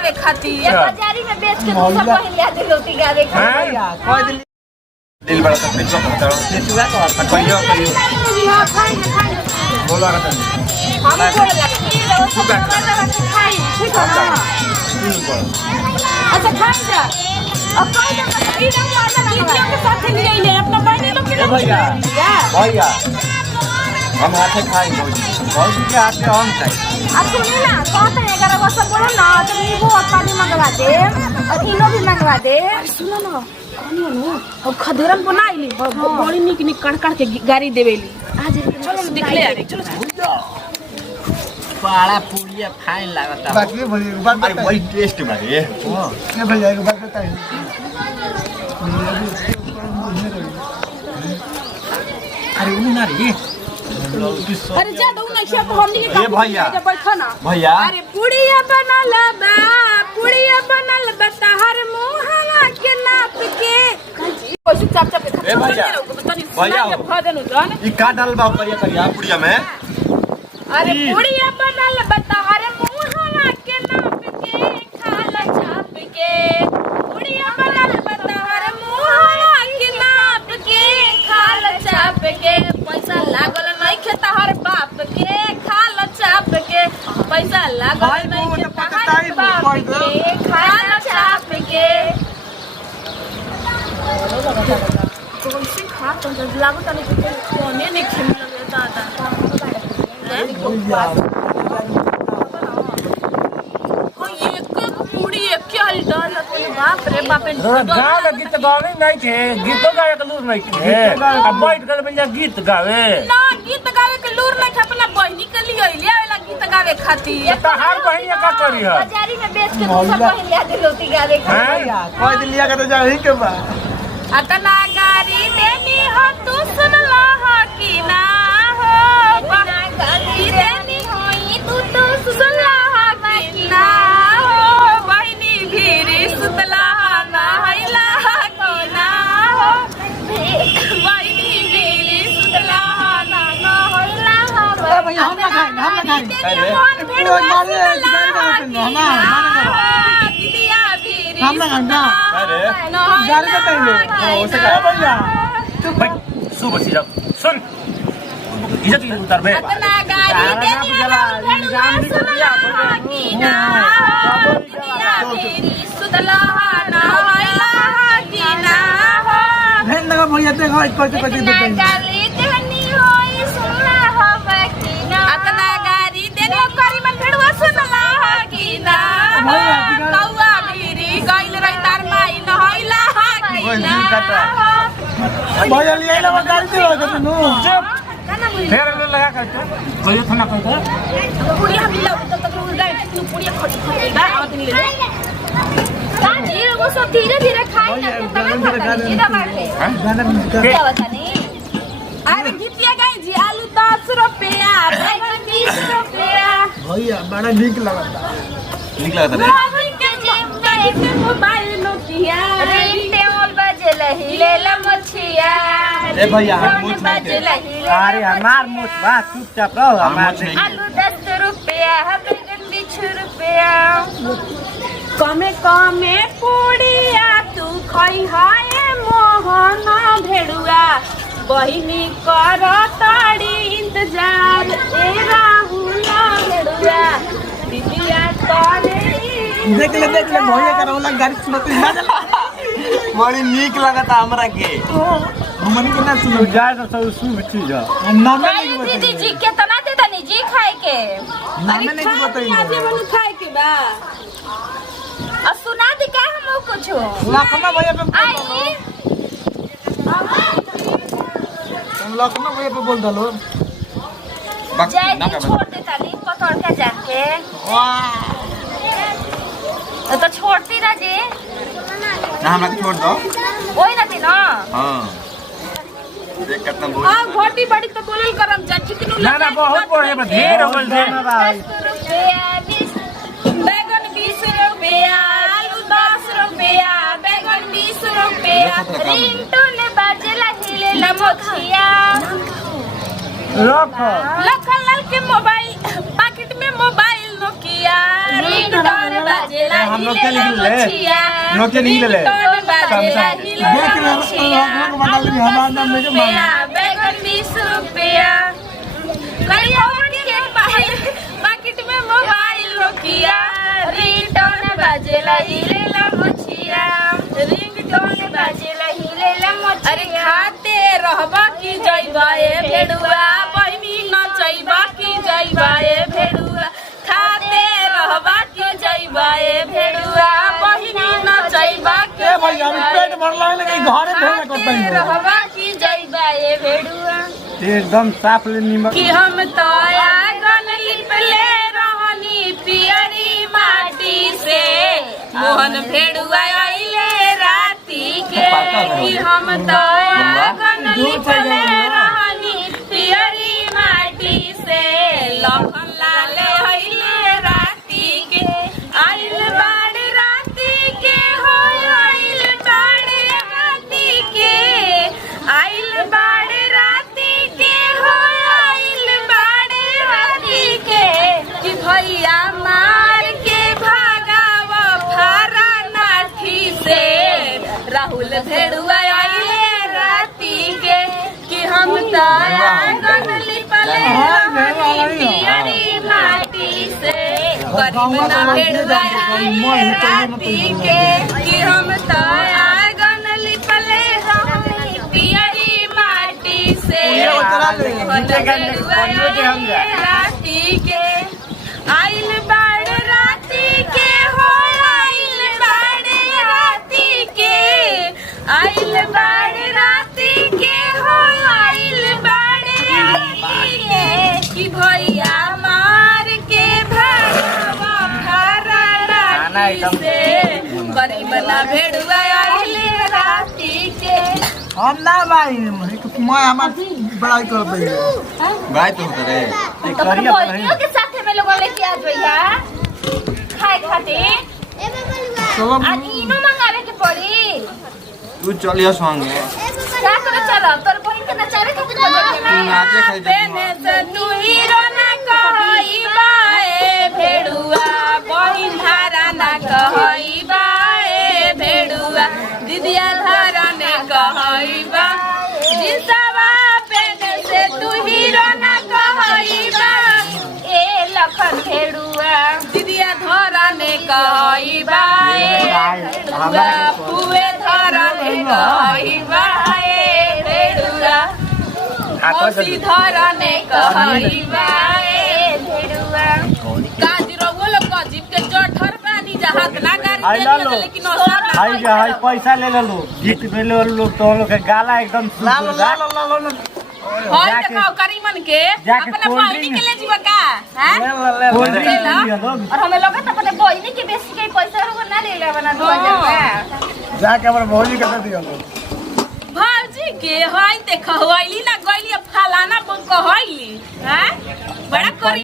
गावे खातिर बाजारी में बेच के दूसरा पहले आदि रोटी गावे खातिर कोई दिल बड़ा तक पिछवा करता है ये चूहा तो आता कहियो हां खाई बोलो आ रहा हम बोल लगे खाई ठीक है ना अच्छा खाई जा अब कोई ना इधर माता दीदियों के साथ ले ले अपना बहनी लोग के भैया हम हाथे खाएंगे बहुत के हाथ में हम खाएंगे अब सुनिए ना कहते हैं अगर वो सब बोलो ना तो नींबू और पानी मंगवा दे और इनो भी मंगवा दे सुनो ना कहनी नो अब खदेरन बनाई ली बड़ी निक निक कड़ के गाड़ी देवेली आज चलो दिखले यार चलो पाड़ा पूड़िया फाइन लागता बाकी भैया अरे वही टेस्ट भाई ये भैया को बात बताइए अरे उन ना रे अरे जा दो ना क्या तो हमनी के भैया बैठो ना भैया अरे पुड़िया बनल बा तहर मुहवा के नाप के कैसे चाप चाप ए भैया भैया खा देनु जान ई का डाल बा करिया पुड़िया में अरे पुड़िया बनल बा तहर मुहवा के नाप के खाला चाप के पुड़िया बनल बा तहर मुहवा के नाप के खाला चाप के पैसा लागल नहीं खे तहर बाप के खाला चाप के पैसा लागल नहीं खे तहर बाप के खाला चाप के कैसे खा तो लागो तने के कोने नहीं खेल लगे दादा पूरी क्या डाल बाप रे बाप गाँव में गीत गावे नहीं थे गीतों गावे के लूर नहीं थे अब बैठ कर भैया गीत गावे ना गीत गावे के लूर नहीं थे अपना बहनी के लिए ले वाला गीत गावे खातिर तो हर बहनिया का करी है बाजारी में बेच के दूसरा पहले आदि रोटी गावे खातिर कोई दिल लिया का तो जा ही के बा अतना गाड़ी देनी हो तू सुन ला हो कि ना हो बना गाड़ी देनी होई तू सुन ला हो कि ना हो बहनी भीरी सुतला ना हैला कि ना हो बहनी भीरी सुतला ना हैला हो भैया हम ना खाएंगे अरे हम ना खाएंगे अरे गाड़ी बताइए उसे कहा भैया भाई सुबह से जाओ सुन इज्जत की उतार बे अपना गाड़ी देनी राम सुन ला कि ना हो भीरी सुतला ना हैला कि ना हो भेन लगा भैया देखो कैसे कैसे इतना गाली देनी होई सुनला हो कि ना अपना गाड़ी देनी करी मन भेड़वा सुनला कि ना कौआ भीरी गइल रही तार माई न हैला कि ना भैया लिए ना गाड़ी दे नु फिर लगा कर भैया खाना कर दे पुड़िया मिला तब तक तू पुड़िया खट बा आवत नहीं ले काजी वो सब धीरे धीरे खाई ना तब तक सीधा बाटे क्या बता नहीं अरे गीतिया गाई जी आलू 10 रुपया बैंगन 20 रुपया भैया बड़ा नीक लगता निक लगता रे के मोबाइल नोकिया रिंगटे मोल बजेला हिलेला मछिया ए भैया हम मुछ नहीं अरे हमार मुछ बा चुपचाप रहो हमार आलू 10 रुपया बैंगन 20 रुपया कमे पुड़िया तू खई हाय मोहना भेड़ुआ बहिनी कर ताड़ी इंतजार ए राहुल भेड़ुआ दीदिया करे देख ले भैया का रोला गाड़ी सुनते बड़ी निक लगता हमरा के हमनी के ना सुनो जाए तो सब शुभ चीज है नामे भाई नहीं दीदी जी कितना देता नहीं जी खाए के नामे नहीं बताइए खाए के बा और सुना दे का हम कुछ लखना भैया पे आई लखना भैया पे बोल दलो जय जी छोड़ देता नहीं पकड़ के जाके तो छोड़ती ना जी ना हमरा के छोड़ दो वही ना थी ना हां देख कितना बोल हां घोटी बड़ी तो बोलल करम जा चिकनू ना बहुत बड़े में ढेर हो गए बैगन 20 रुपया आलू 10 रुपया बैगन 20 रुपया रिंटू ने बाजेला हिले लमोखिया रखो लखन लाल के मोबाइल पैकेट में मोबाइल नोकिया रिंगटोन बाजेला नोकिया लिख ले नोकिया लिख ले देख ले लोग बता दे हमारा नाम लेके मांग बैगन 20 रुपया पाकिट में मोबाइल नोकिया रिंगटोन बाजेला हिलेला मोचिया रिंगटोन बाजेला हिलेला मोचिया अरे खाते रहबा की जइबा ए भेड़ुआ बहिनी नचइबा की जइबा ए भेड़ुआ खाते रहबा की जइबा ए भेड़ुआ बहिनी नचइबा ए भाई अभी पेट भरला है कि घरे भेजना करता ही रहबा की जइबा ए भेड़ुआ एकदम साफ ले नीमक कि हम तो आंगन लिपले रहनी पियरी माटी से मोहन भेड़ुआ आइले राती के कि हम तो आंगन लिपले रहनी पियरी माटी से लखन लाले आइले राती के आइल बाड़ राती के हो आइल बाड़ राती के आइल बाड़ राती के हो आइल बाड़ राती के कि भैया मार के भागाव फारा नाठी से राहुल भेड़ुआ आइले राती के कि हम तो आंगन लिपले रहनी पियरी माटी से गरीब ना भेड़ुआ आइले राती के कि हम तो आंगन लिपले रहनी पियरी माटी से राती के आइल बाड़ राती के हो आइल बाड़ राती के आइल बाड़ राती के हो आइल बाड़ राती के कि भैया मार के भागवा फारा राती से गरीब ना भेड़ुआ आइले राती के हम ना भाई मैं हमार बड़ाई कर दे गाय तो रे करिया बहिनियों के साथे में लोग लेके आ भैया खाए खातिर चलो आज इनो मंगावे के पड़ी तू चलियो संगे क्या करे चलो तोर बहिन के नचावे खातिर नाचे खाई बेने से तू हीरो ना कहई बाए भेड़ुआ बहिन धारा ना कहई बाए भेड़ुआ दीदिया धारा ने कहई बा जिसवा बेने से तू हीरो ना कहई बा ए लखन भेड़ुआ दीदिया धारा ने कहई बा ए भेड़ुआ पुए धारा ने कहई बा ए भेड़ुआ कोसी धारा ने कहई बा ए भेड़ुआ काजरो वो लोग जीप के जठर पानी जहाज ना गाड़ी दे लेकिन औसर हाय जा हाय पैसा ले लो गीत में ले लो तो लोग के गाला एकदम ला लो ला लो ला लो होय देखाओ करीमन के जाके अपना कोल्ड बहिनी ड्रिंक के ले जीवा का हैं ले कोल्ड ले ड्रिंक लो। लिया लो और हमें लगा था अपने बहिनी के बेसी के पैसा रुको ना ले ले बना 2000 का जाके हमारे भौजी के दे दियो भौजी के होय देखो होइली ना गइली फलाना कहइली हैं बड़ा करी